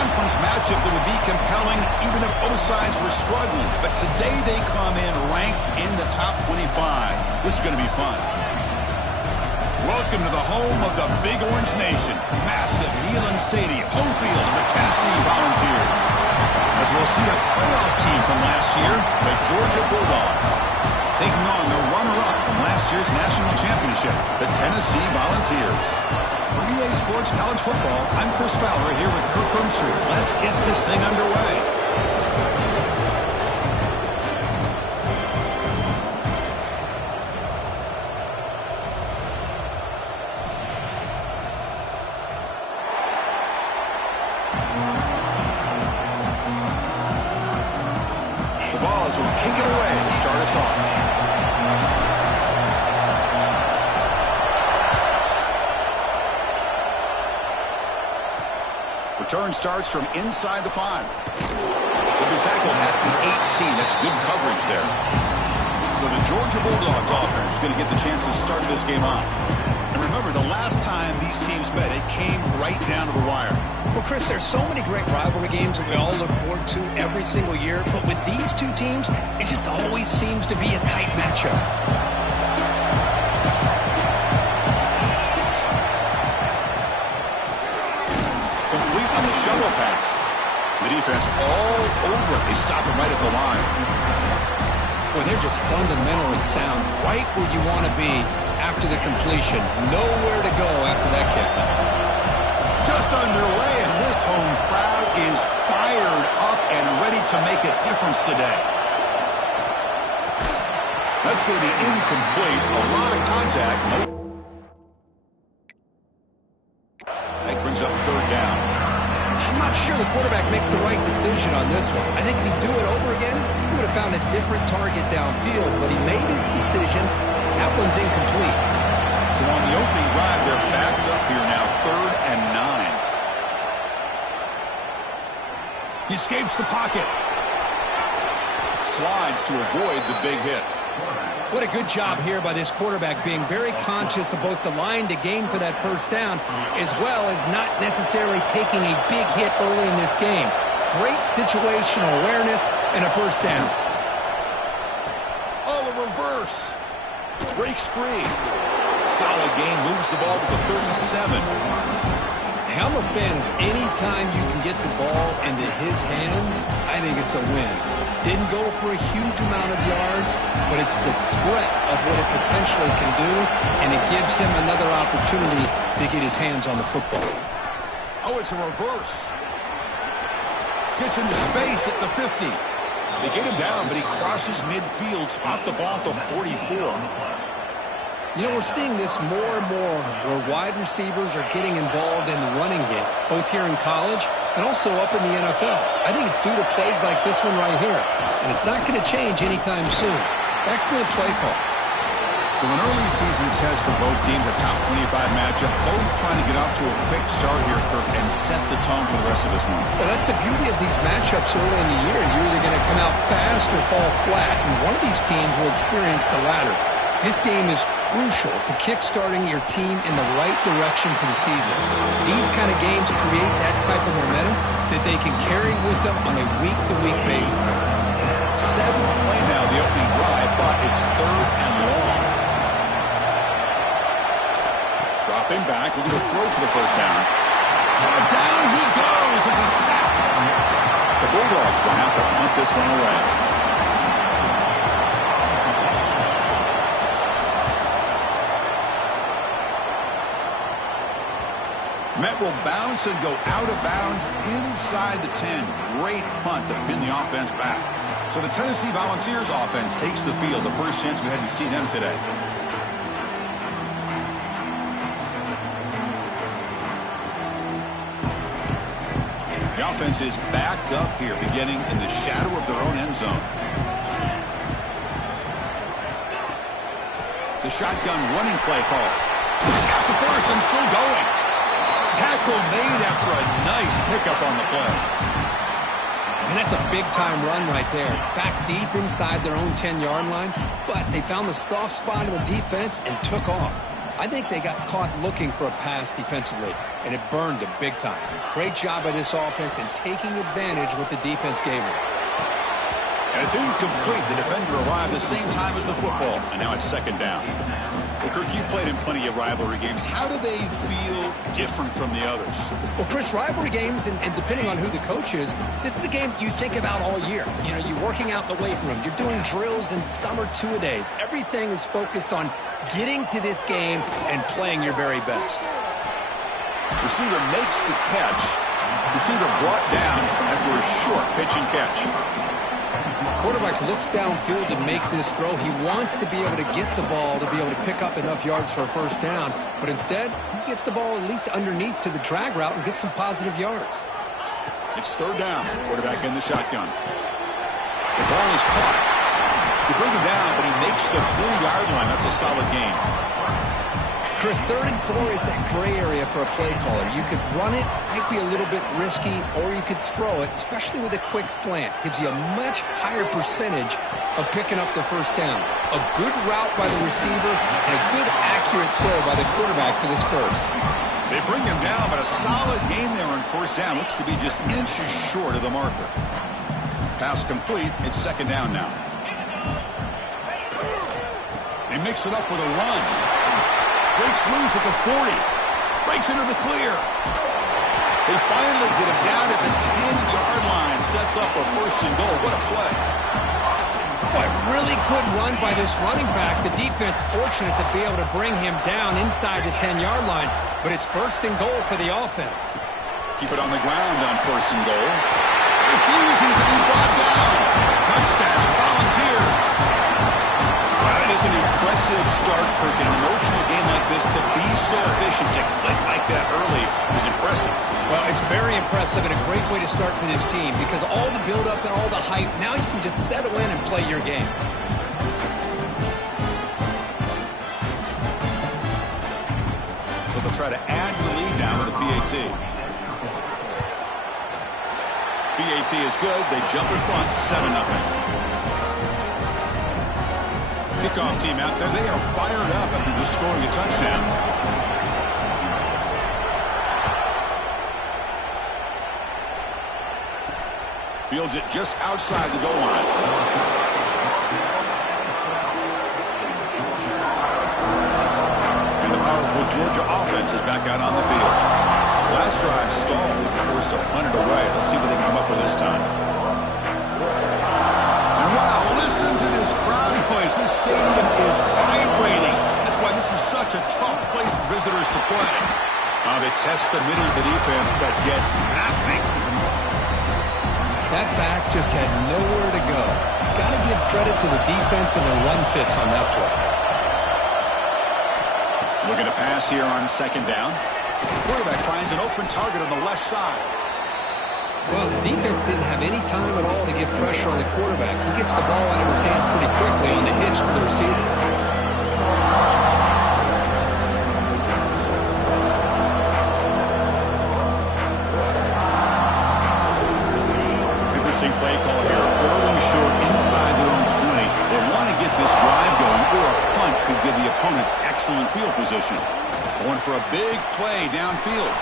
conference matchup that would be compelling even if both sides were struggling. But today they come in ranked in the top 25. This is going to be fun. Welcome to the home of the Big Orange Nation. Massive Neyland Stadium, home field of the Tennessee Volunteers. As we'll see a playoff team from last year, the Georgia Bulldogs, taking on the runner-up from last year's national championship, the Tennessee Volunteers. For EA Sports College Football, I'm Chris Fowler here with Kirk Hermstreet. Let's get this thing underway. The Vols will kick it away to start us off. Return starts from inside the 5. Will be tackled at the 18. That's good coverage there. So the Georgia Bulldogs offense is going to get the chance to start this game off. And remember, the last time these teams met, it came right down to the wire. Well, Chris, there's so many great rivalry games that we all look forward to every single year. But with these two teams, it just always seems to be a tight matchup. Shuttle pass. The defense all over it. They stop him right at the line. Well, they're just fundamentally sound, right where you want to be after the completion. Nowhere to go after that kick. Just underway, and this home crowd is fired up and ready to make a difference today. That's going to be incomplete. A lot of contact. That brings up third down. I'm not sure the quarterback makes the right decision on this one. I think if he'd do it over again, he would have found a different target downfield, but he made his decision. That one's incomplete. So on the opening drive, they're backed up here now, 3rd and 9. He escapes the pocket. Slides to avoid the big hit. What a good job here by this quarterback, being very conscious of both the line to gain for that first down, as well as not necessarily taking a big hit early in this game. Great situational awareness and a first down. Oh, a reverse. Breaks free. Solid gain, moves the ball to the 37. I'm a fan of any time you can get the ball into his hands. I think it's a win. Didn't go for a huge amount of yards, but it's the threat of what it potentially can do, and it gives him another opportunity to get his hands on the football. Oh, it's a reverse. Gets into space at the 50. They get him down, but he crosses midfield, spot the ball at the 44. You know, we're seeing this more and more where wide receivers are getting involved in the running game, both here in college and also up in the NFL. I think it's due to plays like this one right here, and it's not going to change anytime soon. Excellent play call. So an early season test for both teams, a top 25 matchup, both trying to get off to a quick start here, Kirk, and set the tone for the rest of this one. Well, that's the beauty of these matchups early in the year. You're either going to come out fast or fall flat, and one of these teams will experience the latter. This game is crucial to kick-starting your team in the right direction for the season. These kind of games create that type of momentum that they can carry with them on a week-to-week basis. 7th play now, the opening drive, but it's 3rd and long. Dropping back, looking to throw for the first down. And down he goes. It's a sack. The Bulldogs will have to punt this one away. Met will bounce and go out of bounds inside the 10. Great punt to pin the offense back. So the Tennessee Volunteers offense takes the field. The first chance we had to see them today. The offense is backed up here, beginning in the shadow of their own end zone. The shotgun running play call. Tap the first and still going. Tackle made after a nice pickup on the play. And that's a big-time run right there. Back deep inside their own 10-yard line, but they found the soft spot in the defense and took off. I think they got caught looking for a pass defensively, and it burned them big time. Great job by this offense in taking advantage of what the defense gave them. And it's incomplete. The defender arrived the same time as the football, and now it's second down. Well, Kirk, you played in plenty of rivalry games. How do they feel different from the others? Well, Chris, rivalry games, and depending on who the coach is, this is a game you think about all year. You know, you're working out in the weight room. You're doing drills and some are two-a-days. Everything is focused on getting to this game and playing your very best. Receiver makes the catch. Receiver brought down after a short pitch and catch. Quarterback looks downfield to make this throw. He wants to be able to get the ball to be able to pick up enough yards for a first down, but instead, he gets the ball at least underneath to the drag route and gets some positive yards. It's third down. Quarterback in the shotgun. The ball is caught. They bring him down, but he makes the 40-yard line. That's a solid gain. Chris, 3rd and 4 is that gray area for a play caller. You could run it, might be a little bit risky, or you could throw it, especially with a quick slant. Gives you a much higher percentage of picking up the first down. A good route by the receiver and a good accurate throw by the quarterback for this first. They bring him down, but a solid gain there on first down. Looks to be just inches short of the marker. Pass complete. It's second down now. They mix it up with a run. Breaks loose at the 40. Breaks into the clear. They finally get him down at the 10-yard line. Sets up a first and goal. What a play. Boy, really good run by this running back. The defense fortunate to be able to bring him down inside the 10-yard line. But it's first and goal for the offense. Keep it on the ground on first and goal. Refusing to be brought down. Touchdown, Volunteers. That is an impressive start, Kirk. In an emotional game like this, to be so efficient, to click like that early is impressive. Well, it's very impressive and a great way to start for this team because all the build-up and all the hype, now you can just settle in and play your game. So they'll try to add to the lead now with a PAT. PAT is good. They jump in front, 7-0. Kickoff team out there. They are fired up after just scoring a touchdown. Fields it just outside the goal line. And the powerful Georgia offense is back out on the field. Last drive stalled, forced to punt it away. Let's see what they can come up with this time. And wow, listen to this crowd noise. This stadium is vibrating. That's why this is such a tough place for visitors to play. They test the middle of the defense, but get nothing. That back just had nowhere to go. Got to give credit to the defense and the run fits on that play. Looking to pass here on second down. Quarterback finds an open target on the left side. Well, the defense didn't have any time at all to get pressure on the quarterback. He gets the ball out of his hands pretty quickly on the hitch to the receiver. Interesting play call here. Early short inside their own 20. They want to get this drive going, or a punt could give the opponents excellent field position. Going for a big play downfield.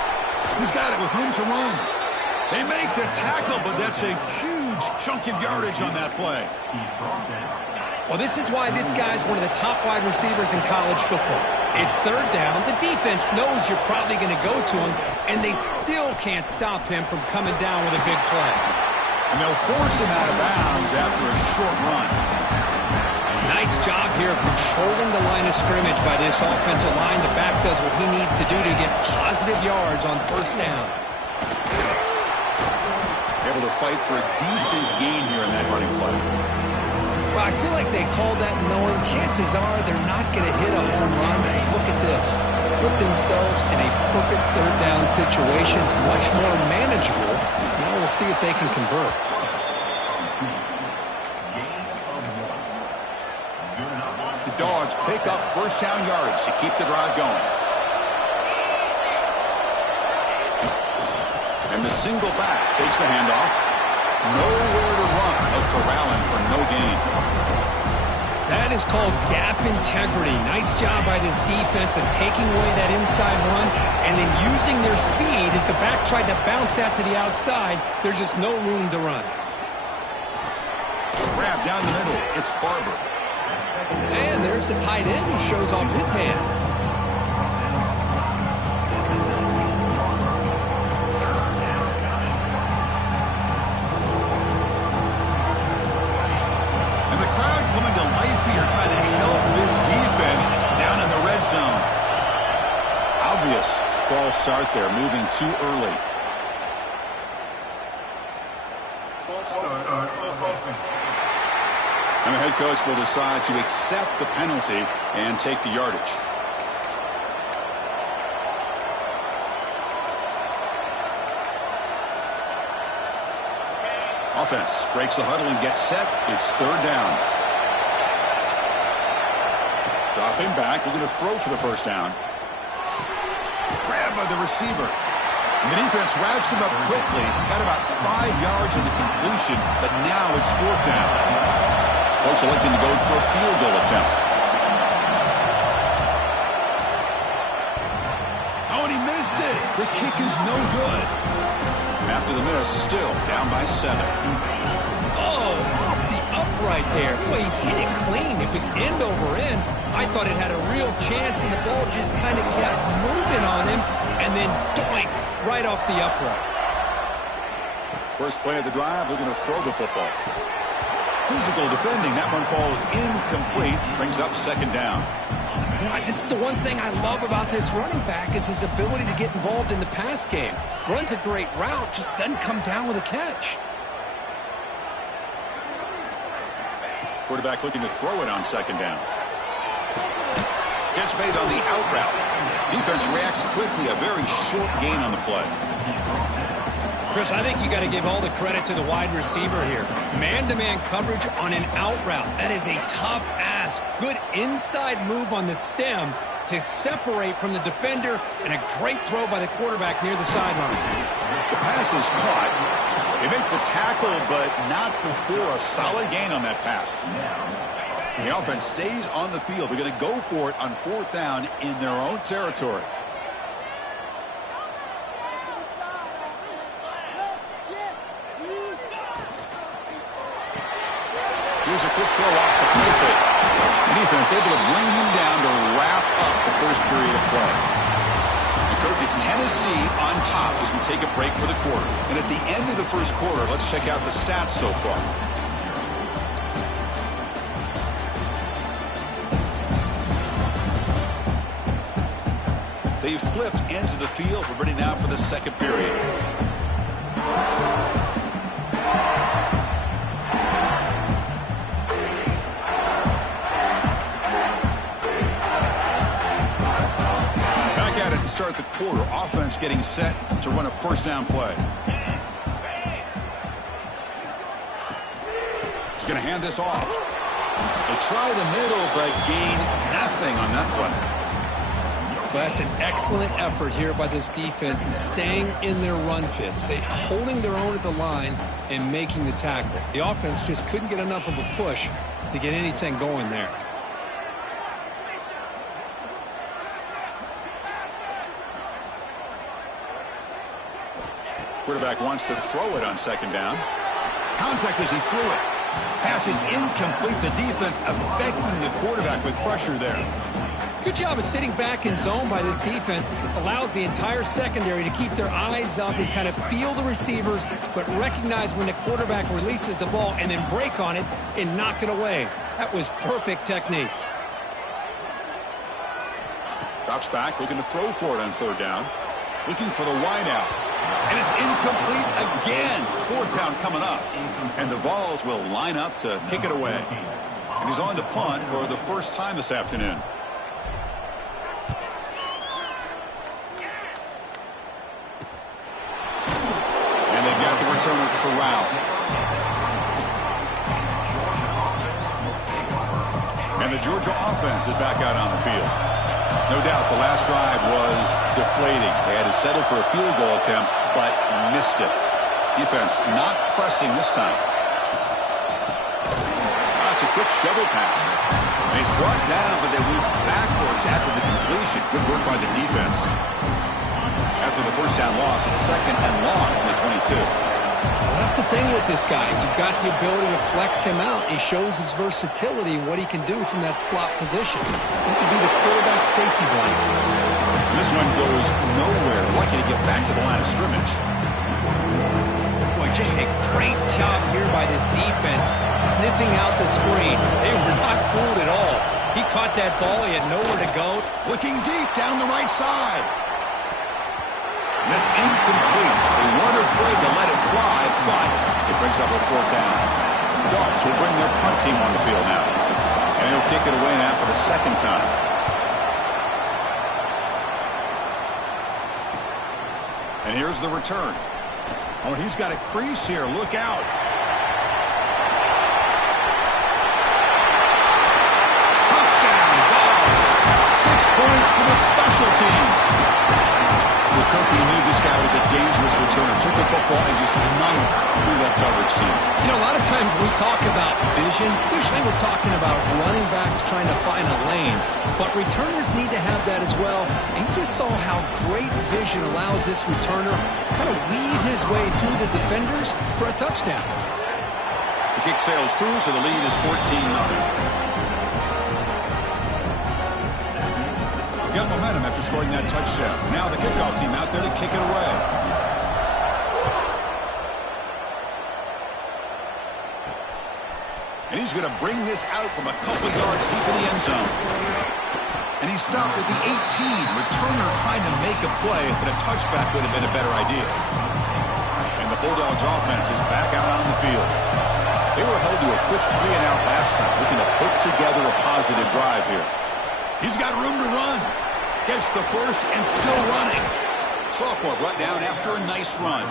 He's got it with room to run. They make the tackle, but that's a huge chunk of yardage on that play. Well, this is why this guy's one of the top wide receivers in college football. It's third down. The defense knows you're probably going to go to him, and they still can't stop him from coming down with a big play. And they'll force him out of bounds after a short run. Nice job here of controlling the line of scrimmage by this offensive line. The back does what he needs to do to get positive yards on first down. Able to fight for a decent gain here in that running play. Well, I feel like they called that knowing chances are they're not going to hit a home run. Look at this. Put themselves in a perfect third down situation. It's much more manageable. Now we'll see if they can convert. The Dogs pick up first down yardage to keep the drive going. And the single back takes the handoff. Nowhere to run. They'll corral him for no gain. That is called gap integrity. Nice job by this defense of taking away that inside run and then using their speed as the back tried to bounce that to the outside. There's just no room to run. Grab down the middle. It's Barber. And there's the tight end who shows off his hands. Coming to life here, trying to help this defense down in the red zone. Obvious false start there, moving too early. And the head coach will decide to accept the penalty and take the yardage. Offense breaks the huddle and gets set. It's third down. Dropping back, looking to throw for the first down. Grabbed by the receiver. And the defense wraps him up quickly. Got about 5 yards in the completion, but now it's fourth down. Coach electing to go for a field goal attempt. Oh, and he missed it. The kick is no good. After the miss, still down by 7. Oh, off the upright there. Boy, he hit it clean. It was end over end. I thought it had a real chance, and the ball just kind of kept moving on him, and then doink, right off the upright. First play of the drive, looking to throw the football. Physical defending. That one falls incomplete. Brings up second down. You know, this is the one thing I love about this running back is his ability to get involved in the pass game. Runs a great route, just doesn't come down with a catch. Quarterback looking to throw it on second down. Catch made on the out route. Defense reacts quickly. A very short gain on the play. Chris, I think you got to give all the credit to the wide receiver here. Man-to-man coverage on an out route. That is a tough ask. Good inside move on the stem to separate from the defender, and a great throw by the quarterback near the sideline. The pass is caught. They make the tackle, but not before a solid gain on that pass. The offense stays on the field. They're going to go for it on fourth down in their own territory. Here's a quick throw off the play fake. The defense able to bring him down to wrap up the first period of play. And Kirk, it's Tennessee on top as we take a break for the quarter. And at the end of the first quarter, let's check out the stats so far. They've flipped into the field. We're ready now for the second period. Back at it to start the quarter. Offense getting set to run a first down play. He's going to hand this off. They try the middle, but gain nothing on that play. Well, that's an excellent effort here by this defense, staying in their run fits. They holding their own at the line and making the tackle. The offense just couldn't get enough of a push to get anything going there. Quarterback wants to throw it on second down. Contact as he threw it. Pass is incomplete. The defense affecting the quarterback with pressure there. Good job of sitting back in zone by this defense. Allows the entire secondary to keep their eyes up and kind of feel the receivers, but recognize when the quarterback releases the ball and then break on it and knock it away. That was perfect technique. Drops back, looking to throw for it on third down. Looking for the wide out. And it's incomplete again. Fourth down coming up. And the Vols will line up to kick it away. And he's on to punt for the first time this afternoon. And they've got the returner corralled. And the Georgia offense is back out on the field. No doubt the last drive was deflating. They had to settle for a field goal attempt, but missed it. Defense not pressing this time. That's a quick shovel pass. And he's brought down, but they move backwards after the completion. Good work by the defense. After the first down loss, it's 2nd and long from the 22. Well, that's the thing with this guy. You've got the ability to flex him out. He shows his versatility and what he can do from that slot position. He can be the quarterback safety blanket. This one goes nowhere. Lucky to get back to the line of scrimmage. Boy, just a great job here by this defense, sniffing out the screen. They were not fooled at all. He caught that ball. He had nowhere to go. Looking deep down the right side. And that's incomplete. They weren't afraid to let it fly, but it brings up a 4th down. The Dogs will bring their punt team on the field now. And he'll kick it away now for the 2nd time. And here's the return. Oh, he's got a crease here. Look out. Touchdown, Dogs. 6 points for the special teams. Well, Kirky knew this guy was a dangerous returner. Took the football and just knifed through that coverage team. You know, a lot of times we talk about vision. Usually we're talking about running backs trying to find a lane. But returners need to have that as well. And you just saw how great vision allows this returner to kind of weave his way through the defenders for a touchdown. The kick sails through, so the lead is 14-0. Got momentum after scoring that touchdown. Now the kickoff team out there to kick it away. And he's going to bring this out from a couple yards deep in the end zone. And he stopped with the 18. Returner trying to make a play, but a touchback would have been a better idea. And the Bulldogs offense is back out on the field. They were held to a quick 3-and-out last time, looking to put together a positive drive here. He's got room to run. Gets the first and still running. Sophomore brought down after a nice run.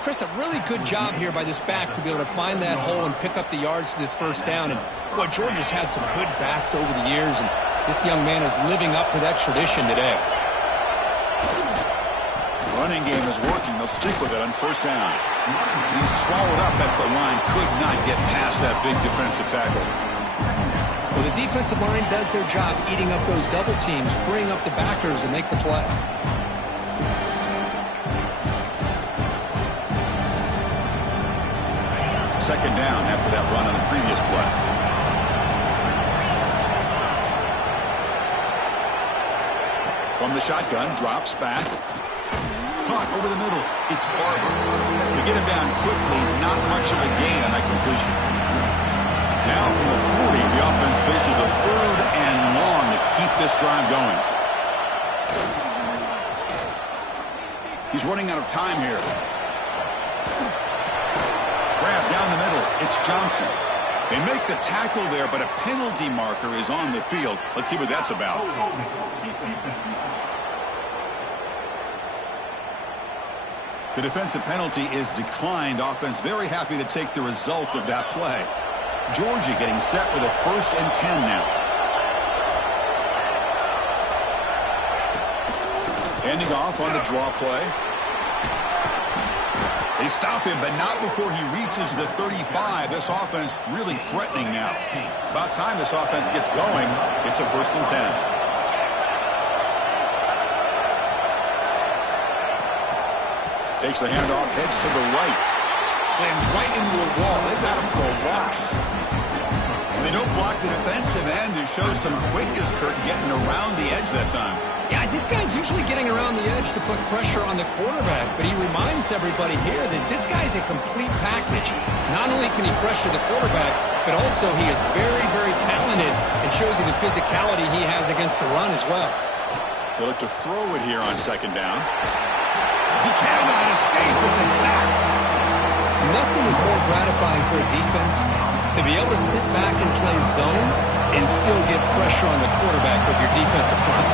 Chris, a really good job here by this back to be able to find that hole and pick up the yards for this first down. And, boy, Georgia's had some good backs over the years, and this young man is living up to that tradition today. Running game is working. They'll stick with it on first down. He's swallowed up at the line. Could not get past that big defensive tackle. Well, the defensive line does their job eating up those double teams, freeing up the backers to make the play. Second down after that run on the previous play. From the shotgun, drops back. Caught over the middle. It's Barber. To get him down quickly, not much of a gain on that completion. Now from the 40, the offense faces a 3rd and long to keep this drive going. He's running out of time here. Grab down the middle. It's Johnson. They make the tackle there, but a penalty marker is on the field. Let's see what that's about. The defensive penalty is declined. Offense very happy to take the result of that play. Georgia getting set with a 1st and 10 now. Handing off on the draw play. They stop him, but not before he reaches the 35. This offense really threatening now. About time this offense gets going. It's a 1st and 10. Takes the handoff, heads to the right. Slams right into a wall. They've got him for a loss. And they don't block the defensive end and show some quickness, Kirk, getting around the edge that time. Yeah, this guy's usually getting around the edge to put pressure on the quarterback, but he reminds everybody here that this guy's a complete package. Not only can he pressure the quarterback, but also he is very, very talented and shows you the physicality he has against the run as well. They look to throw it here on 2nd down. He cannot escape. It's a sack. Nothing is more gratifying for a defense to be able to sit back and play zone and still get pressure on the quarterback with your defensive front.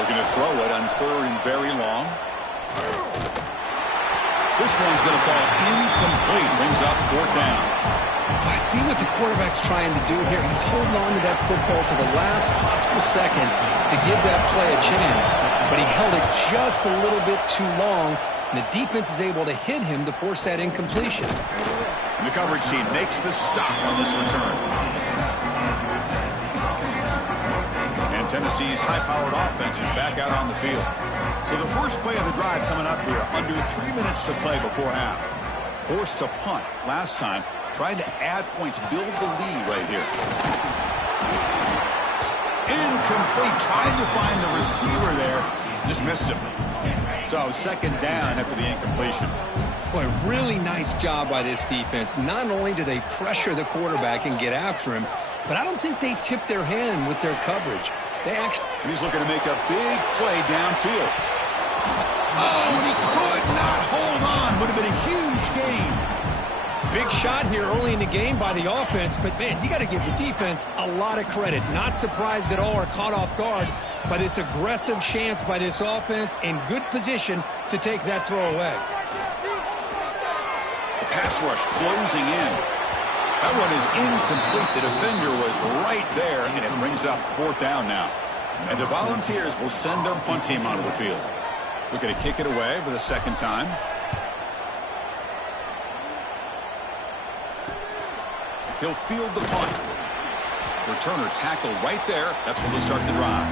Looking to throw it on 3rd and very long. This one's going to fall incomplete. Brings up 4th down. I see what the quarterback's trying to do here. He's holding on to that football to the last possible second to give that play a chance. But he held it just a little bit too long, And the defense is able to hit him to force that incompletion. And the coverage team makes the stop on this return. And Tennessee's high-powered offense is back out on the field. So the first play of the drive coming up here, under 3 minutes to play before half. Forced to punt last time, trying to add points, build the lead right here. Incomplete, trying to find the receiver there, just missed him. So second down after the incompletion. Boy, really nice job by this defense. Not only do they pressure the quarterback and get after him, but I don't think they tip their hand with their coverage. They actually... And he's looking to make a big play downfield. Oh, and he could not hold on. Would have been a huge gain. Big shot here early in the game by the offense, but, man, you got to give the defense a lot of credit. Not surprised at all or caught off guard by this aggressive chance by this offense in good position to take that throw away. The pass rush closing in. That one is incomplete. The defender was right there, and it brings up fourth down now. And the Volunteers will send their punt team onto the field. We're going to kick it away for the second time. He'll field the punt. Returner tackle right there. That's when they'll start the drive.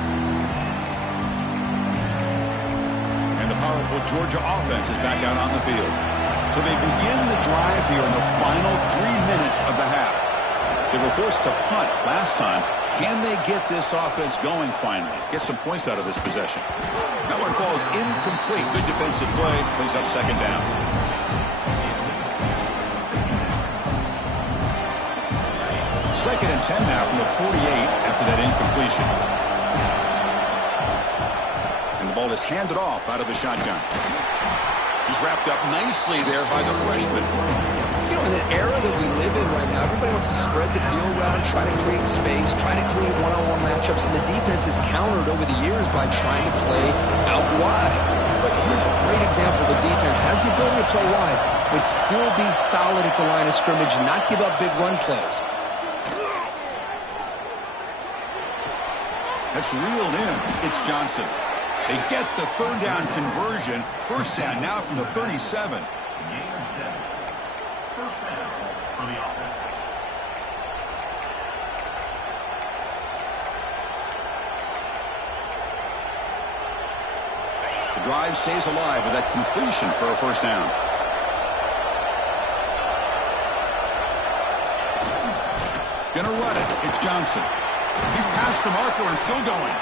And the powerful Georgia offense is back out on the field. So they begin the drive here in the final 3 minutes of the half. They were forced to punt last time. Can they get this offense going finally? Get some points out of this possession. That one falls incomplete. Good defensive play. Brings up second down. Second and 10 now from the 48 after that incompletion. And the ball is handed off out of the shotgun. He's wrapped up nicely there by the freshman. You know, in the era that we live in right now, everybody wants to spread the field around, try to create space, try to create one-on-one matchups, and the defense is countered over the years by trying to play out wide. But here's a great example. The defense has the ability to play wide, but still be solid at the line of scrimmage, not give up big run plays. That's reeled in. It's Johnson. They get the third down conversion. First down now from the 37. The drive stays alive with that completion for a first down. Gonna run it. It's Johnson. He's past the marker and still going.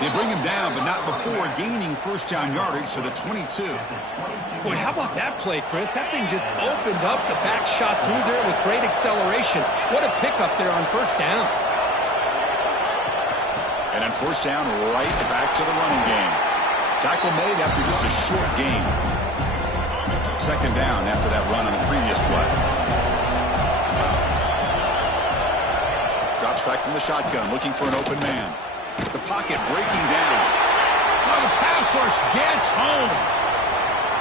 They bring him down, but not before gaining first down yardage to the 22. Boy, how about that play, Chris? That thing just opened up. The back shot through there with great acceleration. What a pickup there on first down. And on first down, right back to the running game. Tackle made after just a short gain. Second down after that run on the previous play. Drops back from the shotgun, looking for an open man. The pocket breaking down. Oh, the pass rush gets home.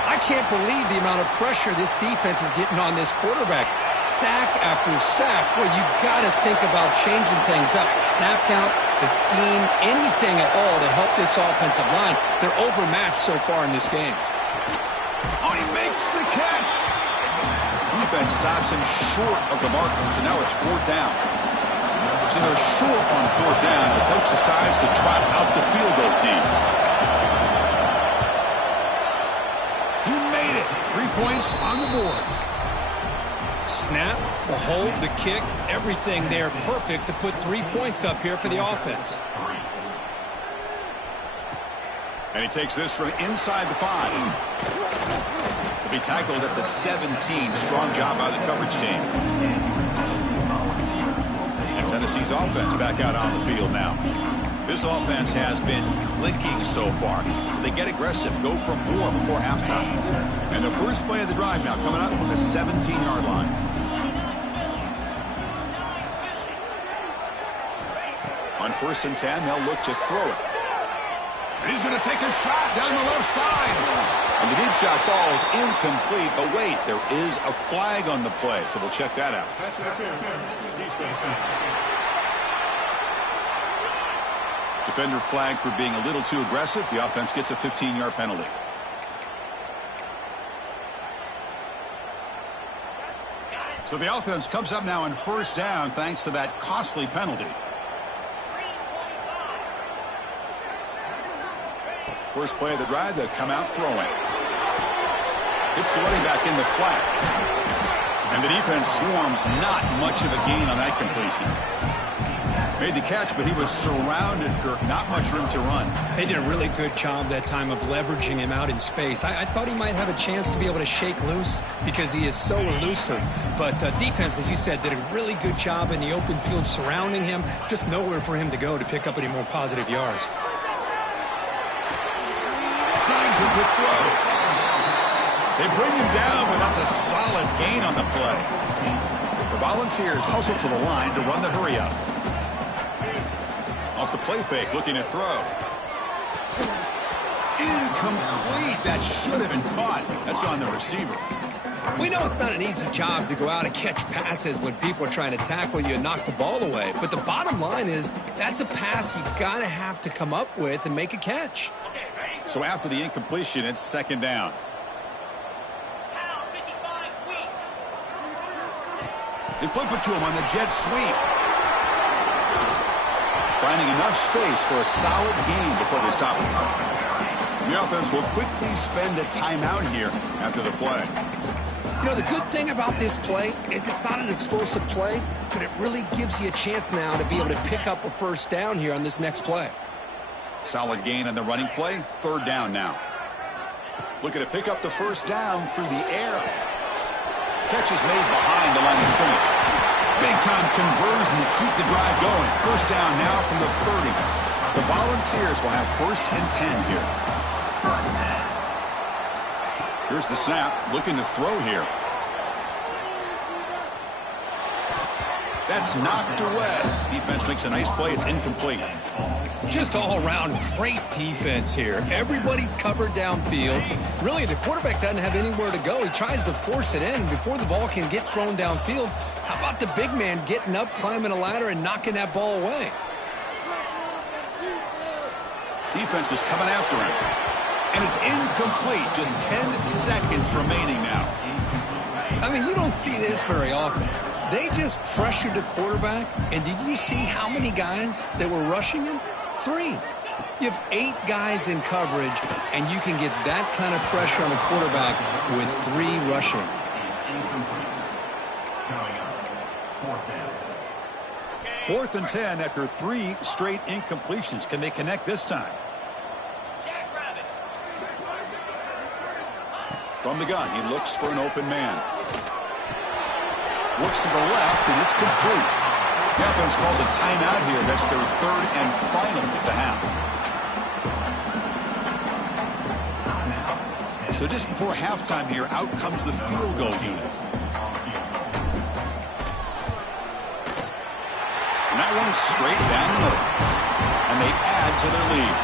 I can't believe the amount of pressure this defense is getting on this quarterback. Sack after sack. Well, you got to think about changing things up. The snap count, the scheme, anything at all to help this offensive line. They're overmatched so far in this game. Oh, he makes the catch. Defense stops him short of the marker, so now it's fourth down. So they're short on fourth down. The coach decides to trot out the field goal team. He made it. 3 points on the board. Snap, the hold, the kick, everything there perfect to put 3 points up here for the offense. And he takes this from inside the 5. He'll be tackled at the 17. Strong job by the coverage team. Tennessee's offense back out on the field now. This offense has been clicking so far. They get aggressive, go for more before halftime. And the first play of the drive now coming up from the 17-yard line. On first and 10, they'll look to throw it. And he's going to take a shot down the left side. And the deep shot falls incomplete. But wait, there is a flag on the play, so we'll check that out. Defender flagged for being a little too aggressive. The offense gets a 15-yard penalty. So the offense comes up now in first down thanks to that costly penalty. First play of the drive, they'll come out throwing. It's the running back in the flat. And the defense swarms, not much of a gain on that completion. Made the catch, but he was surrounded, Kirk. Not much room to run. They did a really good job that time of leveraging him out in space. I thought he might have a chance to be able to shake loose because he is so elusive. But defense, as you said, did a really good job in the open field surrounding him. Just nowhere for him to go to pick up any more positive yards. Signs a quick throw. They bring him down, but that's a solid gain on the play. The Volunteers hustle to the line to run the hurry up. Off the play fake, looking to throw. Incomplete. That should have been caught. That's on the receiver. We know it's not an easy job to go out and catch passes when people are trying to tackle you and knock the ball away. But the bottom line is that's a pass you got to have to come up with and make a catch. So after the incompletion, it's second down. They flip it to him on the jet sweep. Finding enough space for a solid gain before they stop him. The offense will quickly spend a timeout here after the play. You know, the good thing about this play is it's not an explosive play, but it really gives you a chance now to be able to pick up a first down here on this next play. Solid gain on the running play. Third down now. Looking to pick up the first down through the air. Catch is made behind the line of scrimmage. Big-time conversion to keep the drive going. First down now from the 30. The Volunteers will have first and 10 here. Here's the snap. Looking to throw here. That's knocked away. Defense makes a nice play. It's incomplete. Just all-around great defense here. Everybody's covered downfield. Really, the quarterback doesn't have anywhere to go. He tries to force it in before the ball can get thrown downfield. How about the big man getting up, climbing a ladder, and knocking that ball away? Defense is coming after him. And it's incomplete. Just 10 seconds remaining now. I mean, you don't see this very often. They just pressured the quarterback, and did you see how many guys that were rushing him? 3. You have 8 guys in coverage, and you can get that kind of pressure on the quarterback with 3 rushing. Fourth and 10 after 3 straight incompletions. Can they connect this time? From the gun, he looks for an open man. Looks to the left, and it's complete. The offense calls a timeout here. That's their third and final at the half. So just before halftime here, out comes the field goal unit. And that one's straight down the middle. And they add to their lead.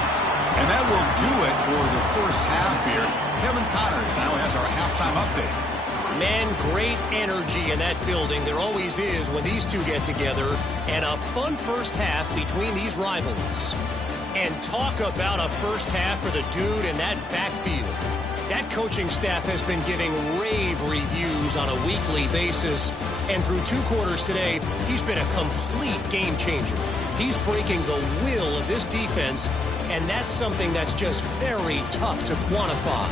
And that will do it for the first half here. Kevin Connors now has our halftime update. Man, great energy in that building. There always is when these two get together. And a fun first half between these rivals. And talk about a first half for the dude in that backfield. That coaching staff has been giving rave reviews on a weekly basis. And through 2 quarters today, he's been a complete game changer. He's breaking the will of this defense, and that's something that's just very tough to quantify.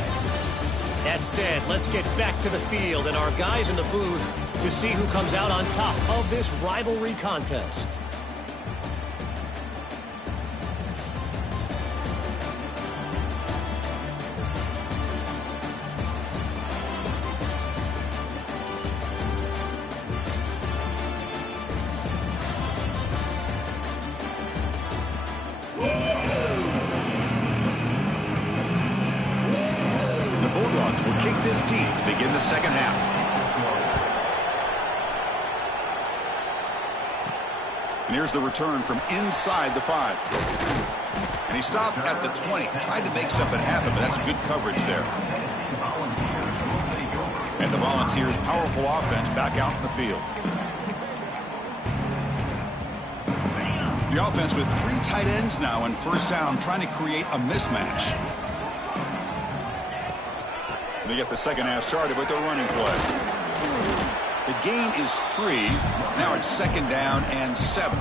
That said, let's get back to the field and our guys in the booth to see who comes out on top of this rivalry contest. Bulldogs will kick this deep to begin the second half. And here's the return from inside the 5. And he stopped at the 20. Tried to make something happen, but that's good coverage there. And the Volunteers' powerful offense back out in the field. The offense with 3 tight ends now in first down, trying to create a mismatch. They get the second half started with their running play. The gain is 3. Now it's 2nd down and 7.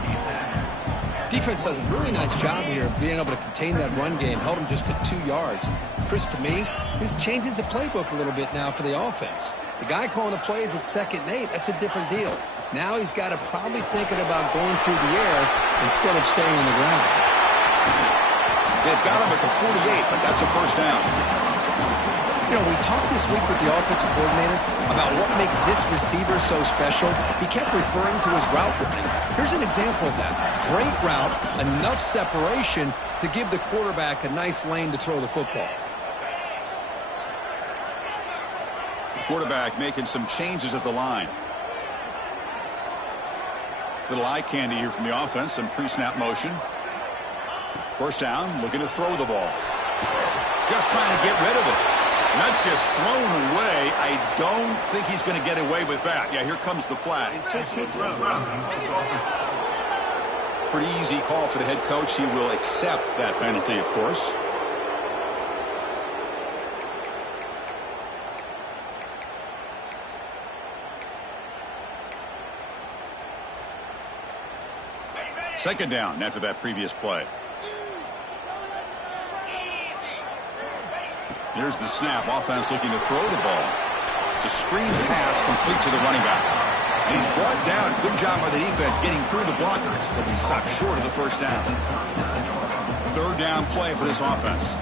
Defense does a really nice job here of being able to contain that run game. Held him just to 2 yards. Chris, to me, this changes the playbook a little bit now for the offense. The guy calling the plays at 2nd and 8, that's a different deal. Now he's got to probably thinking about going through the air instead of staying on the ground. They've got him at the 48, but that's a 1st down. You know, we talked this week with the offensive coordinator about what makes this receiver so special. He kept referring to his route running. Here's an example of that. Great route, enough separation to give the quarterback a nice lane to throw the football. The quarterback making some changes at the line. Little eye candy here from the offense, some pre-snap motion. 1st down, looking to throw the ball. Just trying to get rid of it. And that's just thrown away. I don't think he's going to get away with that. Yeah, here comes the flag. Pretty easy call for the head coach. He will accept that penalty, of course. Second down after that previous play. Here's the snap. Offense looking to throw the ball. It's a screen pass complete to the running back. And he's brought down. Good job by the defense getting through the blockers, but he stopped short of the 1st down. 3rd down play for this offense.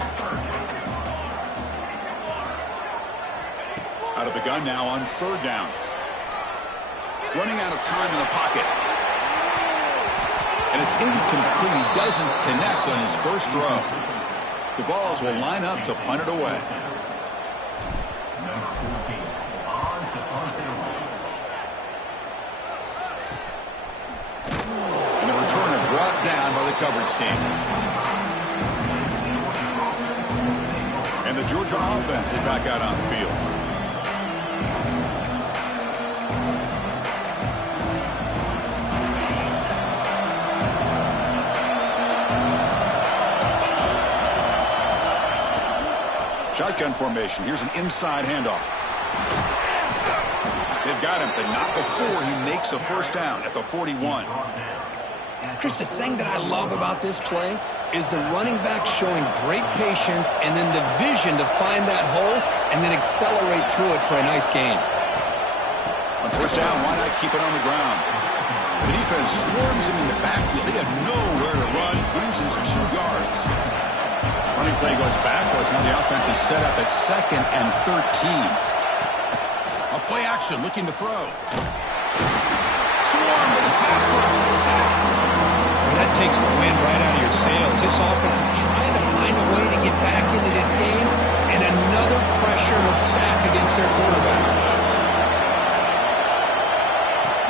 Out of the gun now on 3rd down. Running out of time in the pocket. And it's incomplete. He doesn't connect on his first throw. The Vols will line up to punt it away. And the returner brought down by the coverage team. And the Georgia offense is back out on the field. Shotgun formation. Here's an inside handoff. They've got him, but not before he makes a 1st down at the 41. Chris, the thing that I love about this play is the running back showing great patience and then the vision to find that hole and then accelerate through it for a nice gain. On 1st down, why not keep it on the ground? The defense swarms him in the backfield. He had nowhere to run. Loses 2 yards. Running play goes backwards. Now the offense is set up at 2nd and 13. A play action looking to throw. Swarm with the pass rush. Sack. Well, that takes the wind right out of your sails. This offense is trying to find a way to get back into this game, and another pressure and a sack against their quarterback.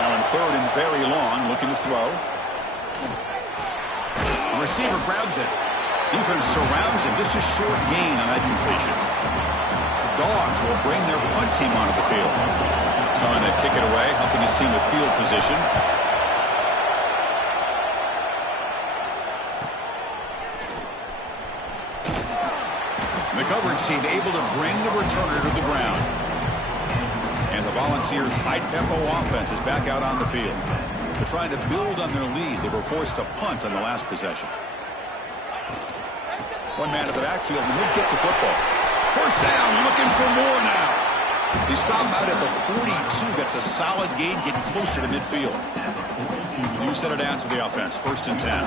Now in 3rd and very long, looking to throw. The receiver grabs it. Defense surrounds him. Just a short gain on that completion. The Dogs will bring their punt team onto the field. Trying to kick it away, helping his team with field position. And the coverage team able to bring the returner to the ground. And the Volunteers' high-tempo offense is back out on the field. They're trying to build on their lead. They were forced to punt on the last possession. One man at the backfield, and he'll get the football. 1st down, looking for more now. He stopped out at the 42. That's a solid gain, getting closer to midfield. You set it down to the offense. 1st and 10.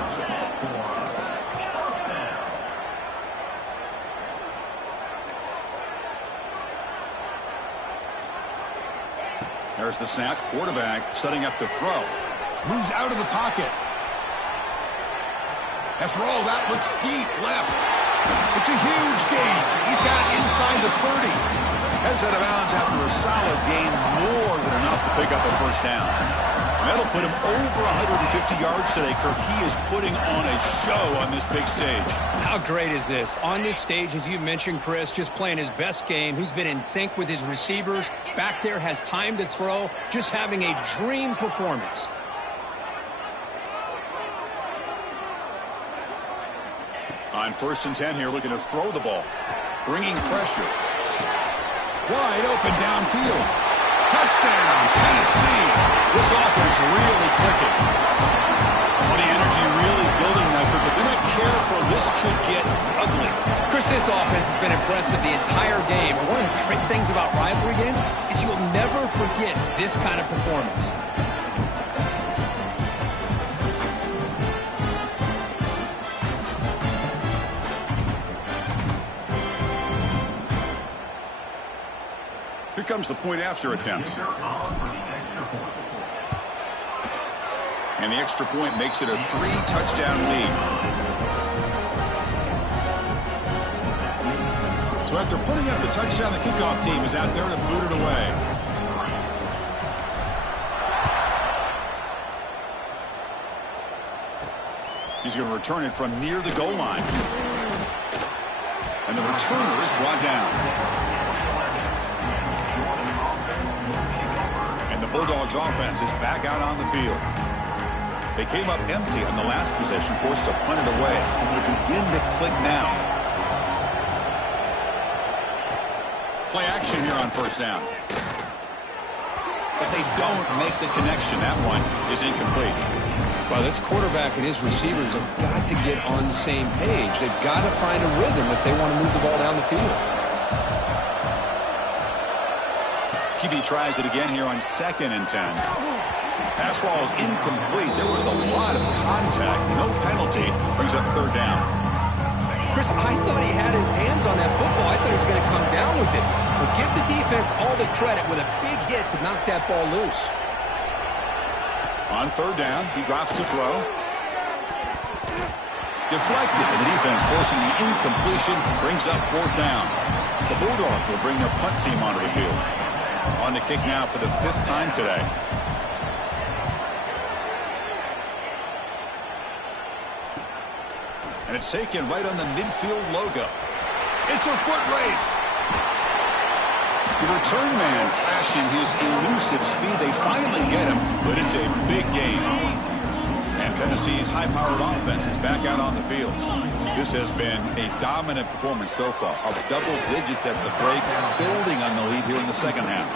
There's the snap. Quarterback setting up to throw. Moves out of the pocket. After all, that looks deep left. It's a huge gain. He's got it inside the 30. Heads out of bounds after a solid gain, more than enough to pick up a 1st down. That'll put him over 150 yards today, Kirk. He is putting on a show on this big stage. How great is this? On this stage, as you mentioned, Chris, just playing his best game. He's been in sync with his receivers. Back there, has time to throw. Just having a dream performance. On 1st and 10 here, looking to throw the ball. Bringing pressure. Wide open downfield. Touchdown, Tennessee. This offense really clicking. Well, the energy really building that, but they're not careful. This could get ugly. Chris, this offense has been impressive the entire game. And one of the great things about rivalry games is you'll never forget this kind of performance. Here comes the point after attempt. And the extra point makes it a 3-touchdown lead. So after putting up the touchdown, the kickoff team is out there to boot it away. He's going to return it from near the goal line. And the returner is brought down. Bulldogs offense is back out on the field. They came up empty on the last possession, forced to punt it away, and they begin to click now. Play action here on first down. But they don't make the connection. That one is incomplete. Well, this quarterback and his receivers have got to get on the same page. They've got to find a rhythm if they want to move the ball down the field. QB tries it again here on 2nd and 10. Pass ball is incomplete. There was a lot of contact. No penalty. Brings up 3rd down. Chris, I thought he had his hands on that football. I thought he was going to come down with it. But give the defense all the credit with a big hit to knock that ball loose. On 3rd down, he drops to throw. Deflected, and the defense forcing the incompletion brings up 4th down. The Bulldogs will bring their punt team onto the field. On the kick now for the 5th time today. And it's taken right on the midfield logo. It's a foot race. The return man flashing his elusive speed. They finally get him, but it's a big game. And Tennessee's high-powered offense is back out on the field. This has been a dominant performance so far. Of double digits at the break, building on the lead here in the 2nd half.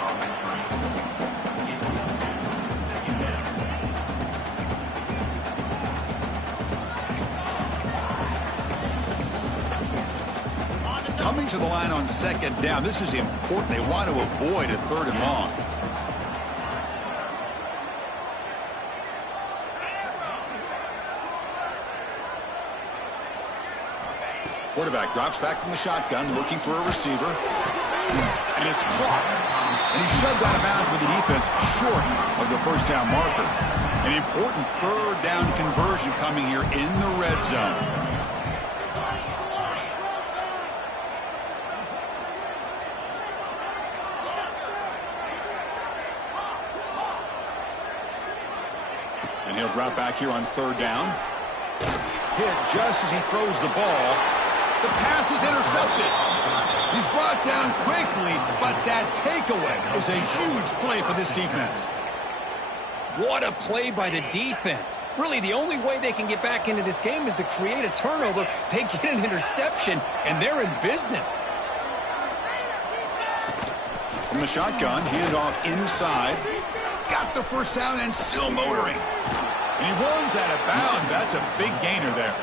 Coming to the line on 2nd down. This is important. They want to avoid a 3rd and long. Quarterback drops back from the shotgun, looking for a receiver. And it's caught. And he's shoved out of bounds with the defense short of the 1st down marker. An important 3rd down conversion coming here in the red zone. And he'll drop back here on 3rd down. Hit just as he throws the ball. The pass is intercepted. He's brought down quickly, but that takeaway is a huge play for this defense. What a play by the defense. Really, the only way they can get back into this game is to create a turnover. They get an interception, and they're in business. From the shotgun, handoff inside. He's got the 1st down and still motoring. And he runs out of bounds. That's a big gainer there.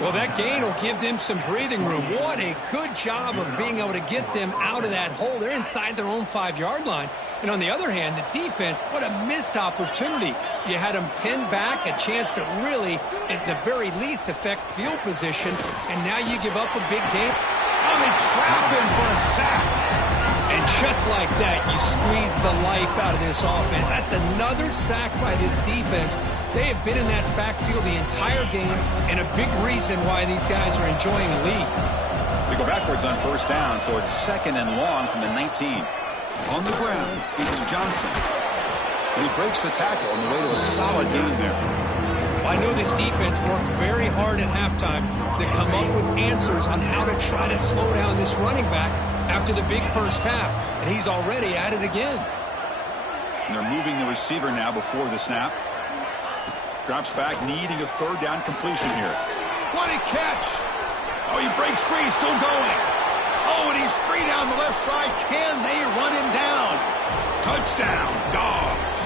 Well, that gain will give them some breathing room. What a good job of being able to get them out of that hole. They're inside their own 5-yard line. And on the other hand, the defense, what a missed opportunity. You had them pinned back, a chance to really, at the very least, affect field position. And now you give up a big gain. Oh, they trap him for a sack. And just like that, you squeeze the life out of this offense. That's another sack by this defense. They have been in that backfield the entire game, and a big reason why these guys are enjoying the lead. They go backwards on 1st down, so it's 2nd and long from the 19. On the ground, it's Johnson. And he breaks the tackle on the way to a solid gain there. Well, I know this defense worked very hard at halftime to come up with answers on how to try to slow down this running back after the big 1st half, and he's already at it again. And they're moving the receiver now before the snap. Drops back, needing a 3rd down completion here. What a catch! Oh, he breaks free, still going. Oh, and he's free down the left side. Can they run him down? Touchdown, Dogs.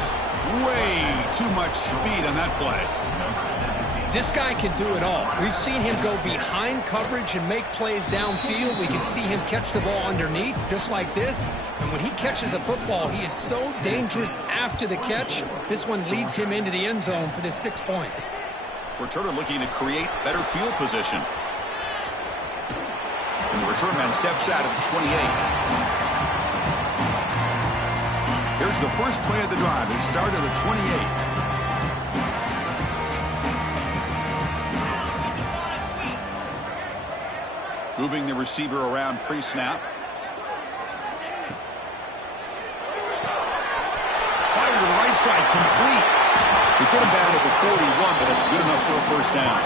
Way too much speed on that play. This guy can do it all. We've seen him go behind coverage and make plays downfield. We can see him catch the ball underneath, just like this. And when he catches a football, he is so dangerous after the catch. This one leads him into the end zone for the 6 points. Returner looking to create better field position. And the return man steps out of the 28. Here's the first play of the drive. It started at the 28. Moving the receiver around pre-snap. Fire to the right side, complete. They get him down at the 41, but it's good enough for a first down.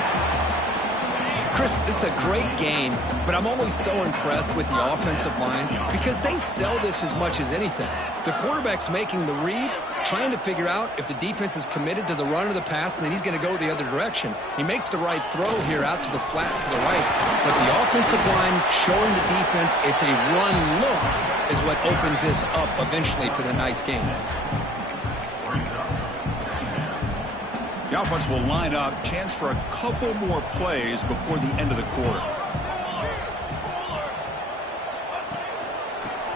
Chris, this is a great game, but I'm always so impressed with the offensive line because they sell this as much as anything. The quarterback's making the read, trying to figure out if the defense is committed to the run or the pass, and then he's going to go the other direction. He makes the right throw here out to the flat to the right, but the offensive line showing the defense it's a run look is what opens this up eventually for the nice game. The offense will line up, chance for a couple more plays before the end of the quarter.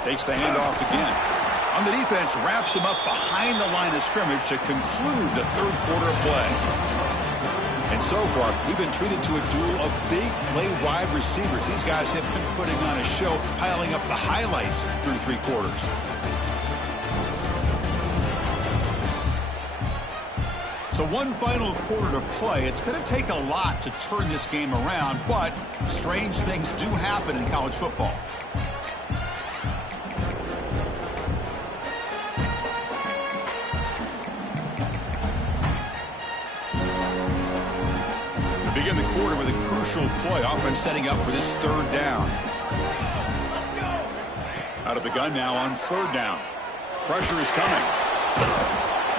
Takes the handoff again. On the defense, wraps him up behind the line of scrimmage to conclude the third quarter play. And so far, we've been treated to a duel of big play wide receivers. These guys have been putting on a show, piling up the highlights through three quarters. So one final quarter to play. It's going to take a lot to turn this game around, but strange things do happen in college football. We begin the quarter with a crucial play. Offense setting up for this third down. Out of the gun now on third down. Pressure is coming.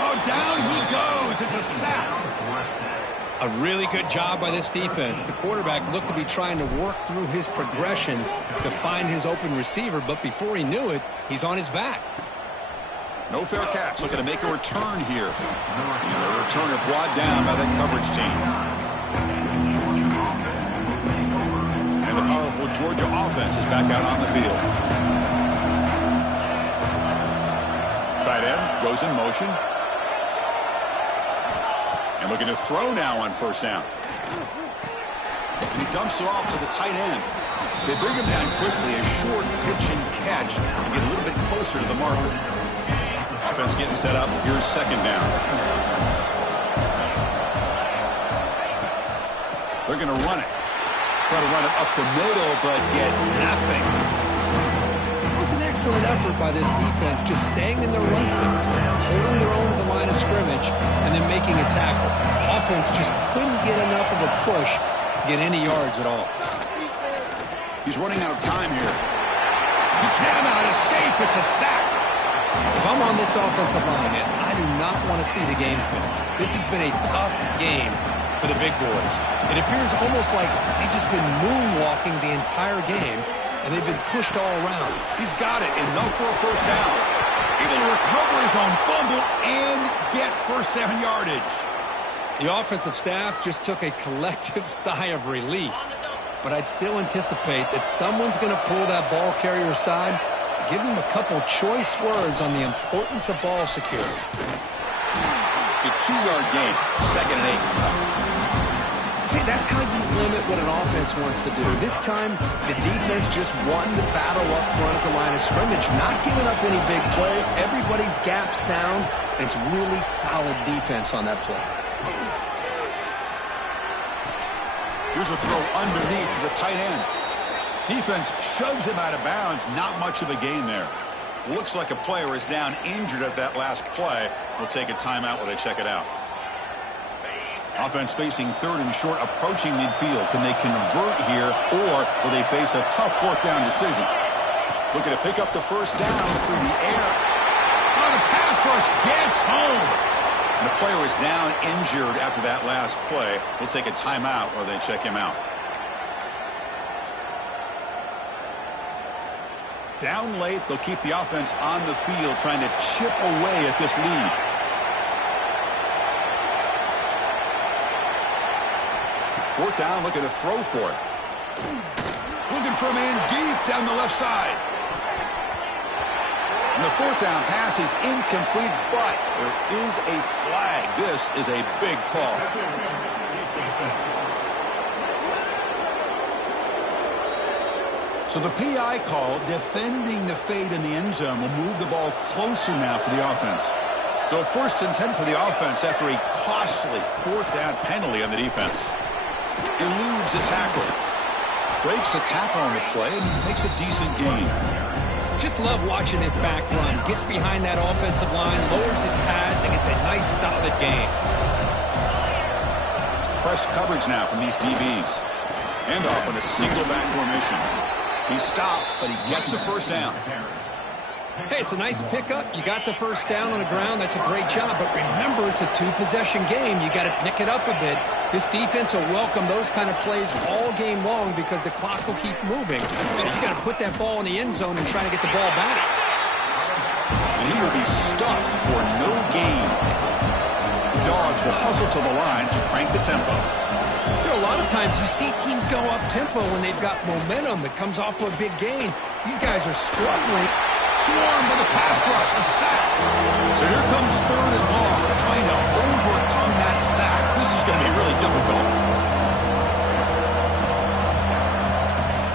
Oh, down he goes. It's a sack. A really good job by this defense. The quarterback looked to be trying to work through his progressions to find his open receiver, but before he knew it, he's on his back. No fair catch. Looking to make a return here. A returner brought down by that coverage team. And the powerful Georgia offense is back out on the field. Tight end goes in motion. And looking to throw now on first down. And he dumps it off to the tight end. They bring him down quickly, a short pitch and catch to get a little bit closer to the marker. Offense getting set up. Here's second down. They're going to run it. Try to run it up the middle, but get nothing. It was an excellent effort by this defense, just staying in their run fix, holding their own at the line of scrimmage, and then making a tackle. Offense just couldn't get enough of a push to get any yards at all. He's running out of time here. He cannot escape. It's a sack. If I'm on this offensive line, man, I do not want to see the game film. This has been a tough game for the big boys. It appears almost like they've just been moonwalking the entire game, and they've been pushed all around. He's got it. Enough for a first down. Able to recover his own fumble and get first down yardage. The offensive staff just took a collective sigh of relief. But I'd still anticipate that someone's going to pull that ball carrier aside, give him a couple choice words on the importance of ball security. It's a 2-yard gain. Second and 8. See, that's how you limit what an offense wants to do. This time, the defense just won the battle up front at the line of scrimmage, not giving up any big plays. Everybody's gap sound, and it's really solid defense on that play. Here's a throw underneath to the tight end. Defense shoves him out of bounds. Not much of a gain there. Looks like a player is down injured at that last play. We'll take a timeout while they check it out. Offense facing third and short, approaching midfield. Can they convert here, or will they face a tough fourth down decision? Looking to pick up the first down through the air. Oh, the pass rush gets home. And the player is down injured after that last play. We'll take a timeout while they check him out. Down late, they'll keep the offense on the field trying to chip away at this lead. Fourth down, looking to throw for it. Looking for a man deep down the left side. And the fourth down pass is incomplete, but there is a flag. This is a big call. So the PI call, defending the fade in the end zone, will move the ball closer now for the offense. So 1st and 10 for the offense after a costly fourth down penalty on the defense. Eludes a tackle. Breaks a tackle on the play and makes a decent gain. Just love watching this back run. Gets behind that offensive line, lowers his pads, and gets a nice solid gain. It's press coverage now from these DBs. Handoff on a single back formation. He's stopped, but he gets a first down. Hey, it's a nice pickup. You got the first down on the ground. That's a great job. But remember, it's a two-possession game. You got to pick it up a bit. This defense will welcome those kind of plays all game long because the clock will keep moving. So you got to put that ball in the end zone and try to get the ball back. And he will be stuffed for no gain. The Dogs will hustle to the line to crank the tempo. You know, a lot of times you see teams go up-tempo when they've got momentum that comes off for a big gain. These guys are struggling. Swarmed with a pass rush, a sack. So here comes 3rd and long, trying to overcome that sack. This is going to be really difficult.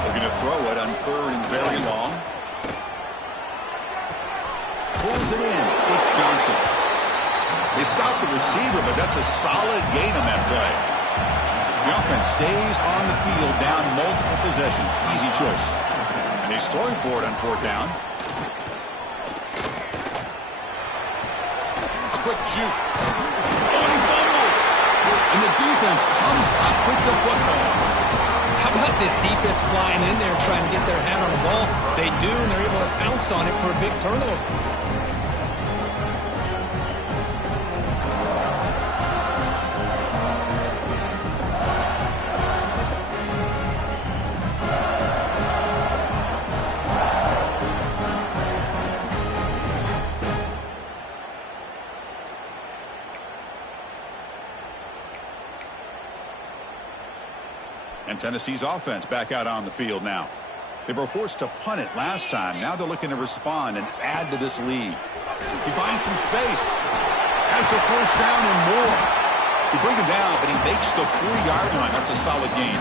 Looking to throw it on 3rd and very long. Pulls it in. It's Johnson. They stop the receiver, but that's a solid gain on that play. The offense stays on the field down multiple possessions. Easy choice. And he's throwing for it on 4th down. Quick juke. Oh, he fumbles. And the defense comes up with the football. How about this defense flying in there trying to get their hand on the ball? They do, and they're able to pounce on it for a big turnover. And Tennessee's offense back out on the field now. They were forced to punt it last time. Now they're looking to respond and add to this lead. He finds some space. Has the first down and more. They bring him down, but he makes the 4-yard line. That's a solid gain.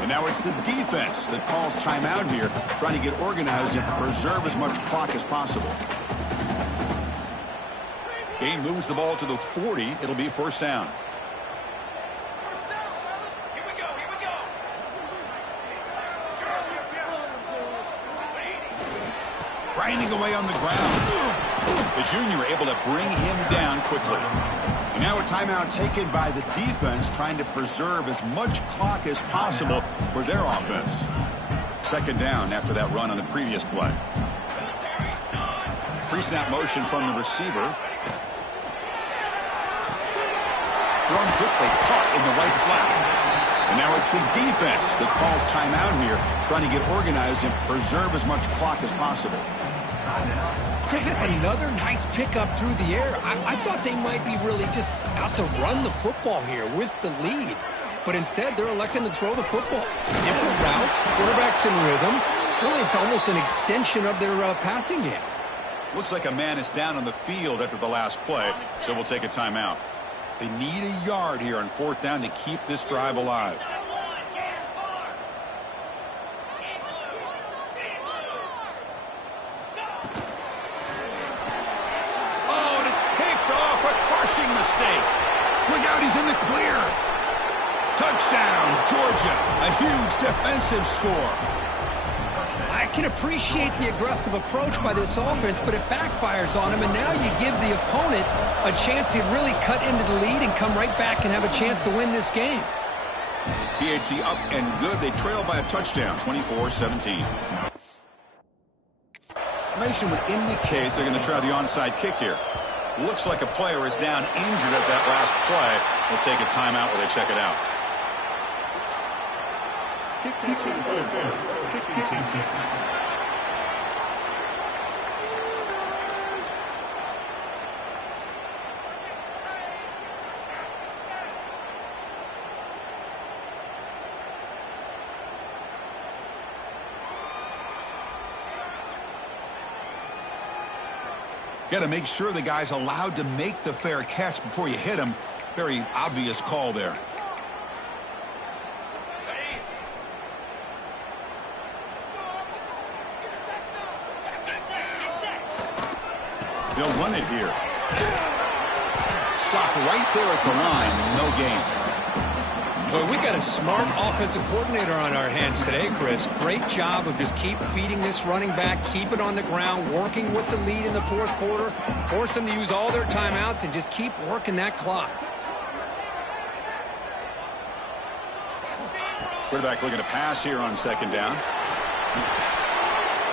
And now it's the defense that calls timeout here, trying to get organized and preserve as much clock as possible. Game moves the ball to the 40. It'll be first down. Grinding away on the ground. The junior able to bring him down quickly. And now a timeout taken by the defense, trying to preserve as much clock as possible for their offense. Second down after that run on the previous play. Pre-snap motion from the receiver. Thrown quickly, caught in the right flat. And now it's the defense that calls timeout here, trying to get organized and preserve as much clock as possible. Chris, that's another nice pickup through the air. I thought they might be really just out to run the football here with the lead. But instead, they're electing to throw the football. Different routes, quarterbacks in rhythm. Really, it's almost an extension of their passing game. Looks like a man is down on the field after the last play, so we'll take a timeout. They need a yard here on 4th down to keep this drive alive. Oh, and it's picked off, a crushing mistake. Look out, he's in the clear. Touchdown, Georgia. A huge defensive score. I can appreciate the aggressive approach by this offense, but it backfires on them, and now you give the opponent a chance to really cut into the lead and come right back and have a chance to win this game. PAT up and good. They trail by a touchdown, 24-17. Formation would indicate they're going to try the onside kick here. Looks like a player is down injured at that last play. We'll take a timeout while they check it out. Got to make sure the guy's allowed to make the fair catch before you hit him. Very obvious call there. They'll run it here. Stop right there at the line. No gain. Well, we got a smart offensive coordinator on our hands today, Chris. Great job of just keep feeding this running back, keep it on the ground, working with the lead in the fourth quarter, force them to use all their timeouts, and just keep working that clock. Quarterback looking to pass here on second down.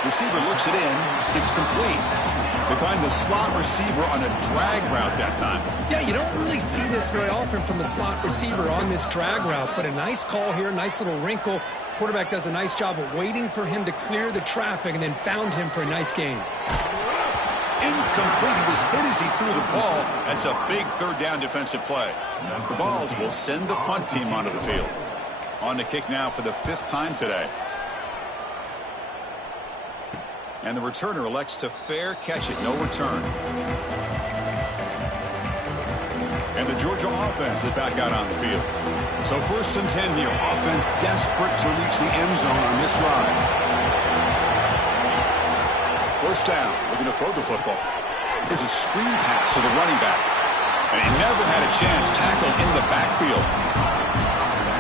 Receiver looks it in. It's complete. They find the slot receiver on a drag route that time. Yeah, you don't really see this very often from a slot receiver on this drag route, but a nice call here, nice little wrinkle. Quarterback does a nice job of waiting for him to clear the traffic and then found him for a nice gain. Incomplete. He was hit as he threw the ball. That's a big third down defensive play. The Vols will send the punt team onto the field. On to kick now for the 5th time today. And the returner elects to fair catch it. No return. And the Georgia offense is back out on the field. So 1st and 10 here. Offense desperate to reach the end zone on this drive. 1st down. Looking to throw the football. Here's a screen pass to the running back. And he never had a chance. Tackled in the backfield.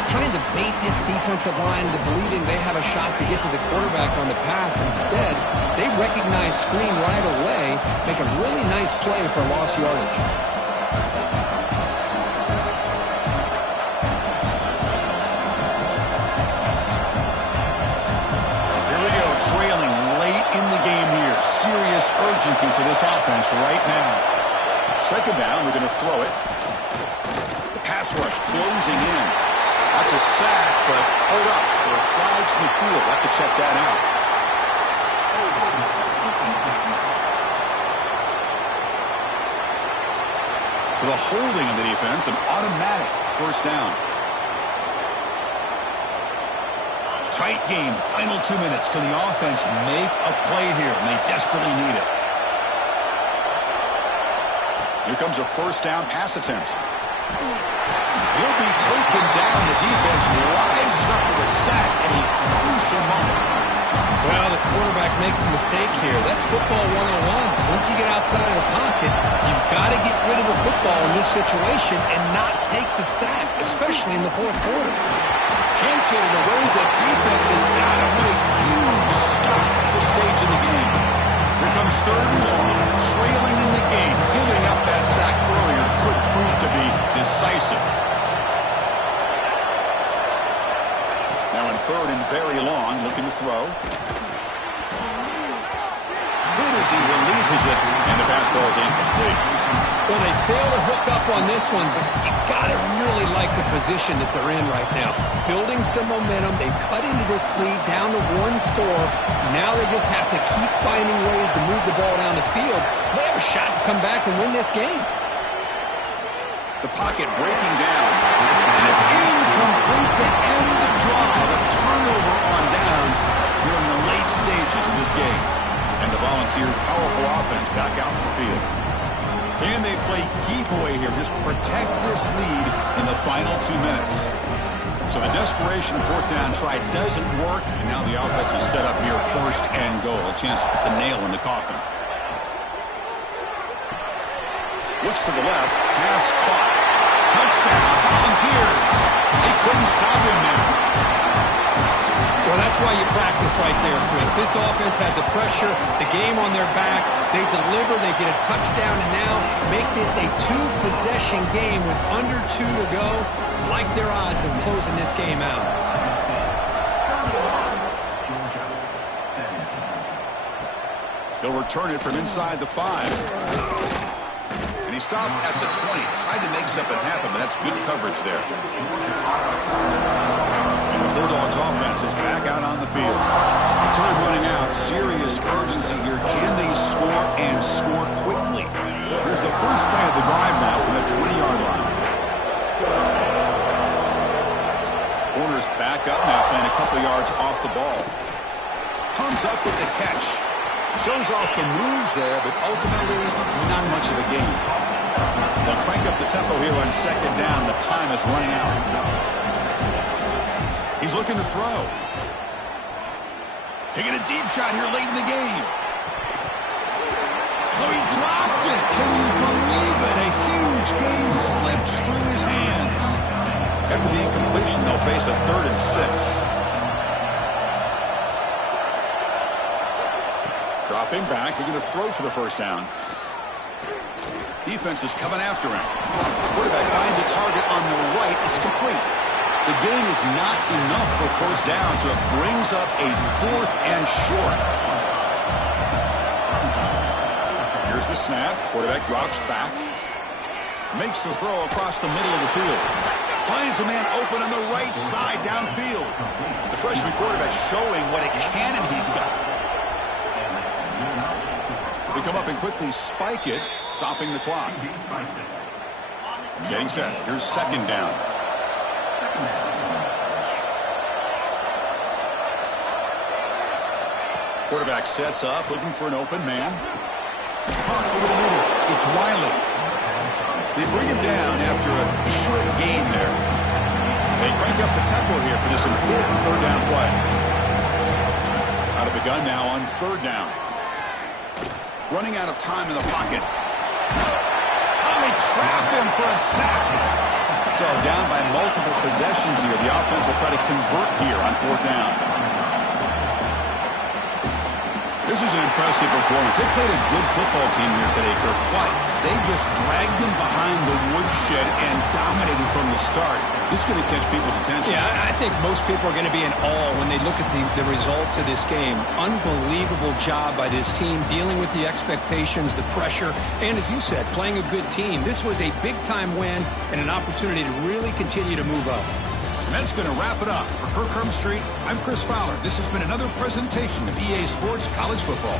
Trying to bait this defensive line into believing they have a shot to get to the quarterback on the pass. Instead, they recognize screen right away, make a really nice play for lost yardage. Here we go, trailing late in the game here. Serious urgency for this offense right now. 2nd down, we're going to throw it. The pass rush closing in. That's a sack, but hold up. There are flags in the field. We'll have to check that out. So the holding of the defense, an automatic 1st down. Tight game. Final 2 minutes. Can the offense make a play here? And they desperately need it. Here comes a 1st down pass attempt. He'll be taken down. The defense rises up with a sack at a crucial moment. Well, the quarterback makes a mistake here. That's football 101. Once you get outside of the pocket, you've got to get rid of the football in this situation and not take the sack, especially in the fourth quarter. Can't get it away. The defense has got him with a huge stop at this stage of the game. Here comes 3rd and long, trailing in the game. Giving up that sack earlier could prove to be decisive. Now in 3rd and very long, looking to throw. Good as he releases it, and the pass ball is incomplete. Well, they fail to hook up on this one, but you got to really like the position that they're in right now. Building some momentum. They cut into this lead down to 1 score. Now they just have to keep finding ways to move the ball down the field. They have a shot to come back and win this game. The pocket breaking down. And it's incomplete to end the drive. A turnover on downs here in the late stages of this game. And the Volunteers' powerful offense back out in the field. Can they play keep away here? Just protect this lead in the final 2 minutes. So the desperation 4th down try doesn't work. And now the offense is set up here 1st and goal. A chance to put the nail in the coffin. Looks to the left. Pass caught. Touchdown, Volunteers. They couldn't stop him there. Well, that's why you practice right there, Chris. This offense had the pressure, the game on their back. They deliver, they get a touchdown, and now make this a 2-possession game with under 2 to go. Like their odds of closing this game out. He'll return it from inside the 5. He stopped at the 20. Tried to make something happen, but that's good coverage there. And the Bulldogs offense is back out on the field. Time running out. Serious urgency here. Can they score and score quickly? Here's the first play of the drive now from the 20-yard line. Corner's back up now, playing a couple yards off the ball. Comes up with the catch. Shows off the moves there, but ultimately not much of a gain. They'll crank up the tempo here on second down. The time is running out. He's looking to throw. Taking a deep shot here late in the game. Oh, he dropped it. Can you believe it? A huge gain slips through his hands. After the incompletion, they'll face a 3rd and 6. Dropping back, they're going to throw for the first down. Defense is coming after him. Quarterback finds a target on the right. It's complete. The gain is not enough for first down, so it brings up a 4th and short. Here's the snap. Quarterback drops back. Makes the throw across the middle of the field. Finds a man open on the right side downfield. The freshman quarterback showing what a cannon he's got. They come up and quickly spike it, stopping the clock. Getting set. Here's second down. Quarterback sets up, looking for an open man. Over the middle, it's Wiley. They bring him down after a short gain there. They crank up the tempo here for this important 3rd down play. Out of the gun now on 3rd down. Running out of time in the pocket. Oh, they trap him for a sack. So down by multiple possessions here. The offense will try to convert here on 4th down. This is an impressive performance. They played a good football team here today, Kirk, but they just dragged him behind the woodshed and dominated from the start. This is going to catch people's attention. Yeah, I think most people are going to be in awe when they look at the results of this game. Unbelievable job by this team dealing with the expectations, the pressure, and as you said, playing a good team. This was a big-time win and an opportunity to really continue to move up. And that's going to wrap it up. For Kirk Street, I'm Chris Fowler. This has been another presentation of EA Sports College Football.